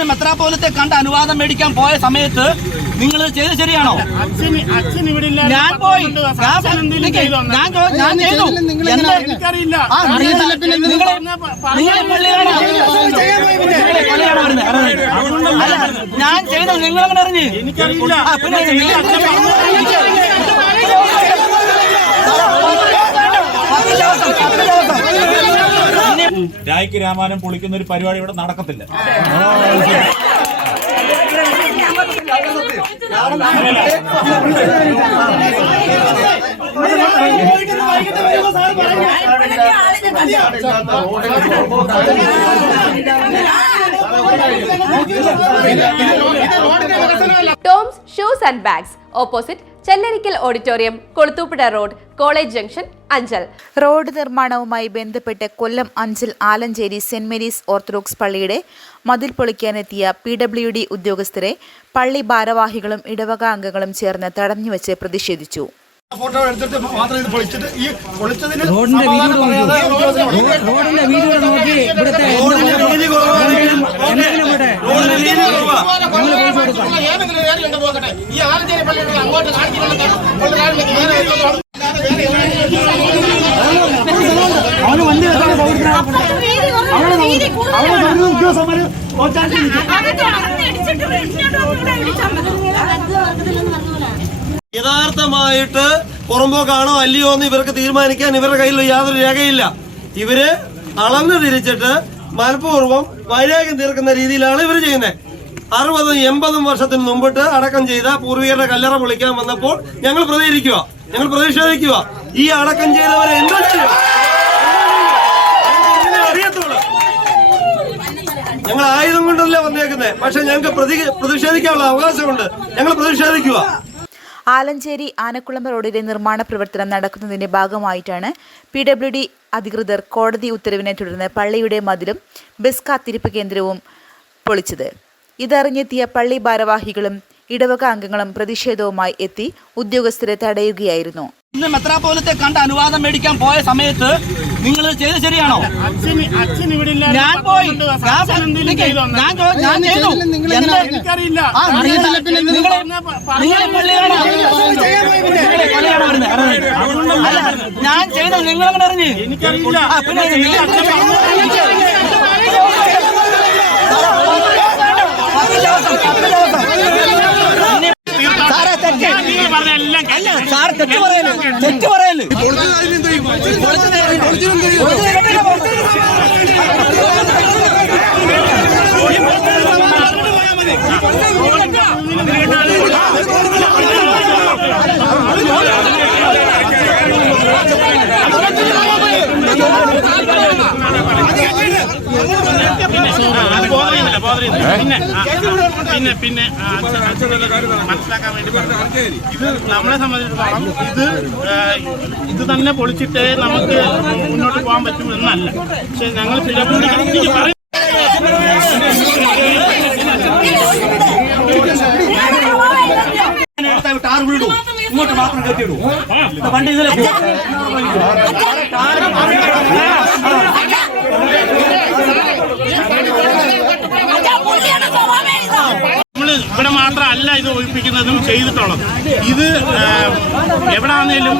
ഇന്ന് മെത്രാപോലത്തെ കണ്ട് അനുവാദം മേടിക്കാൻ പോയ സമയത്ത് നിങ്ങൾ ചെയ്ത് ശരിയാണോ? ഞാൻ പോയി. അറിഞ്ഞ് ഞാൻ ചെയ്തോ? ഞാൻ ചെയ്തു. എന്താ? എനിക്കറിയില്ല. ആ, കാരണം നിങ്ങൾ- അച്ഛൻ നിങ്ങൾ- ഇത് പറഞ്ഞ പ- നിങ്ങൾ പറഞ്ഞ പള്ളിയിലാണോ? നിങ്ങൾ പള്ളിയിലാണോ വരുന്നത്? അല്ല, ഞാൻ ചെയ്തത് നിങ്ങൾ അങ്ങനെ അറിഞ്ഞ് എനിക്കറിയില്ല ആ, പിന്നെ നിങ്ങൾ അച്ഛൻ പറഞ്ഞു. പത്ത് ദിവസം പത്ത് ദിവസം ഇനി രായ്ക്ക് രാമാനം പൊളിക്കുന്ന ഒരു പരിപാടി ഇവിടെ നടക്കത്തില്ല. Toms shoes and bags. Opposite Chellarikkal auditorium Kulathupuzha road college junction Anchal. Road നിർമ്മാണവുമായി ബന്ധപ്പെട്ട് Kollam Anchal Alancherry saint Mary's orthodox പള്ളിയുടെ മതിൽ പൊളിക്കാനെത്തിയ പി ഡബ്ല്യു ഡി ഉദ്യോഗസ്ഥരെ പള്ളി ഭാരവാഹികളും ഇടവക അംഗങ്ങളും ചേർന്ന് തടഞ്ഞുവെച്ച് പ്രതിഷേധിച്ചു. ഫോട്ടോ എടുത്തിട്ട് മാത്രം ഇത് പൊളിച്ചിട്ട് ഈ പൊളിച്ചതിന് റോഡിന്റെ വീഡിയോ റോഡിന്റെ വീഡിയോ നോക്കി. ഇവിടുത്തെ ഈ ആലഞ്ചേരി പള്ളികൾ അങ്ങോട്ട് അവന് വണ്ടി ഉദ്യോഗസ്ഥന്മാര് യഥാർത്ഥമായിട്ട് പുറമ്പോക്കാണോ അല്ലയോ എന്ന് ഇവർക്ക് തീരുമാനിക്കാൻ ഇവരുടെ കയ്യിൽ യാതൊരു രേഖയില്ല. ഇവർ അളന്ന് തിരിച്ചിട്ട് മനഃപൂർവം വൈരാഗ്യം തീർക്കുന്ന രീതിയിലാണ് ഇവർ ചെയ്യുന്നത്. അറുപതും എൺപതും വർഷത്തിന് മുമ്പിട്ട് അടക്കം ചെയ്ത പൂർവികരുടെ കല്ലറ പൊളിക്കാൻ വന്നപ്പോൾ ഞങ്ങൾ പ്രതികരിക്കുക ഞങ്ങൾ പ്രതിഷേധിക്കുക ഈ അടക്കം ചെയ്തവരെ എന്താ ചെയ്യും? ഞങ്ങൾ ആയുധം കൊണ്ടല്ല വന്നേക്കുന്നത് പക്ഷെ ഞങ്ങൾക്ക് പ്രതി- പ്രതിഷേധിക്കാനുള്ള അവകാശമുണ്ട്. ഞങ്ങൾ പ്രതിഷേധിക്കുക. ആലഞ്ചേരി ആനക്കുളം റോഡിലെ നിർമ്മാണ പ്രവർത്തനം നടക്കുന്നതിന്റെ ഭാഗമായിട്ടാണ് പി ഡബ്ല്യു ഡി അധികൃതർ കോടതി ഉത്തരവിനെ തുടർന്ന് പള്ളിയുടെ മതിലും ബസ് കാത്തിരിപ്പ് കേന്ദ്രവും പൊളിച്ചത്. ഇതറിഞ്ഞെത്തിയ പള്ളി ഭാരവാഹികളും ഇടവക അംഗങ്ങളും പ്രതിഷേധവുമായി എത്തി ഉദ്യോഗസ്ഥരെ തടയുകയായിരുന്നു. ഇന്ന് മെത്രാപോലത്തെ കണ്ട് അനുവാദം മേടിക്കാൻ പോയ സമയത്ത് നിങ്ങൾ ചെയ്ത് ശരിയാണോ? ഞാൻ പോയി. ഞാൻ ചെയ്തോ അന്ന്? ഞാൻ ചെയ്തു. എന്താ? എനിക്കറിയില്ല. ആ, സാറേ തെറ്റ്. അല്ല സാർ തെറ്റ് പറയൽ. തെറ്റ് പറയൽ. പൊളിച്ചത് പൊളിച്ചത് പിന്നെ പിന്നെ മനസ്സിലാക്കാൻ വേണ്ടി ഇത് നമ്മളെ സംബന്ധിച്ചിടത്തോളം ഇത് ഇത് തന്നെ പൊളിച്ചിട്ടേ നമുക്ക് മുന്നോട്ട് പോകാൻ പറ്റും എന്നല്ല പക്ഷെ ഞങ്ങൾ വിട്ട് ആറ് വീടും ഇങ്ങോട്ട് മാത്രം കെട്ടിയിടൂ വണ്ടി ഇതിലെ നമ്മൾ ഇവിടെ മാത്രമല്ല ഇത് ഒഴിപ്പിക്കുന്നതും ചെയ്തിട്ടുള്ളത്. ഇത് എവിടാന്നേലും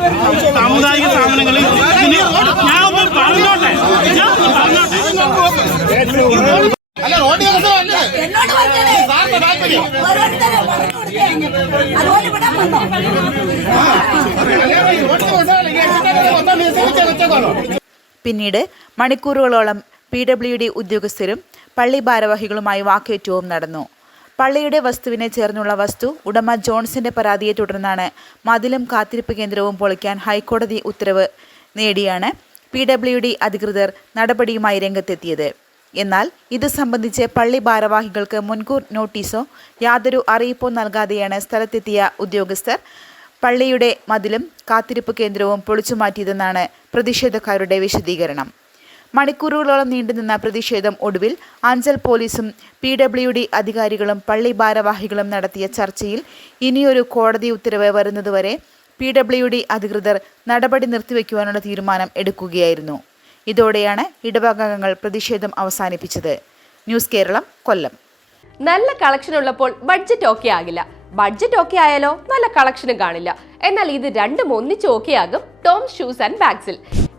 സാമുദായിക സ്ഥാപനങ്ങളിൽ ഇതിന് ഞാൻ ഒന്ന് പറഞ്ഞോട്ടെ? ഞാൻ ഒന്ന് പറഞ്ഞോട്ടെ? എന്നോട് പറഞ്ഞു അതുപോലെ വന്നോ പിന്നീട് മണിക്കൂറുകളോളം പി ഡബ്ല്യു ഡി ഉദ്യോഗസ്ഥരും പള്ളി ഭാരവാഹികളുമായി വാക്കേറ്റവും നടന്നു. പള്ളിയുടെ വസ്തുവിനെ ചേർന്നുള്ള വസ്തു ഉടമ ജോൺസിന്റെ പരാതിയെ തുടർന്നാണ് മതിലും കാത്തിരിപ്പ് കേന്ദ്രവും പൊളിക്കാൻ ഹൈക്കോടതി ഉത്തരവ് നേടിയാണ് പി ഡബ്ല്യു ഡി അധികൃതർ നടപടിയുമായി രംഗത്തെത്തിയത്. എന്നാൽ ഇത് സംബന്ധിച്ച് പള്ളി ഭാരവാഹികൾക്ക് മുൻകൂർ നോട്ടീസോ യാതൊരു അറിയിപ്പോ നൽകാതെയാണ് സ്ഥലത്തെത്തിയ ഉദ്യോഗസ്ഥർ പള്ളിയുടെ മതിലും കാത്തിരിപ്പ് കേന്ദ്രവും പൊളിച്ചുമാറ്റിയതെന്നാണ് പ്രതിഷേധക്കാരുടെ വിശദീകരണം. മണിക്കൂറുകളോളം നീണ്ടുനിന്ന പ്രതിഷേധം ഒടുവിൽ അഞ്ചൽ പോലീസും പി ഡബ്ല്യു ഡി അധികാരികളും പള്ളി ഭാരവാഹികളും നടത്തിയ ചർച്ചയിൽ ഇനിയൊരു കോടതി ഉത്തരവ് വരുന്നതുവരെ പി ഡബ്ല്യു ഡി അധികൃതർ നടപടി നിർത്തിവെക്കുവാനുള്ള തീരുമാനം എടുക്കുകയായിരുന്നു. ഇതോടെയാണ് ഇടവകാംഗങ്ങൾ പ്രതിഷേധം അവസാനിപ്പിച്ചത്. ന്യൂസ് കേരളം കൊല്ലം. നല്ല കളക്ഷൻ ഉള്ളപ്പോൾ ബഡ്ജറ്റ് ഓക്കെ ആകില്ല. ബഡ്ജറ്റ് ഓക്കെ ആയാലോ നല്ല കളക്ഷനും കാണില്ല. എന്നാൽ ഇത് രണ്ടും ഒന്നിച്ച് ഓക്കെ ആകും ടോം ഷൂസ് ആൻഡ് ബാഗ്സിൽ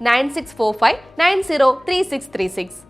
9645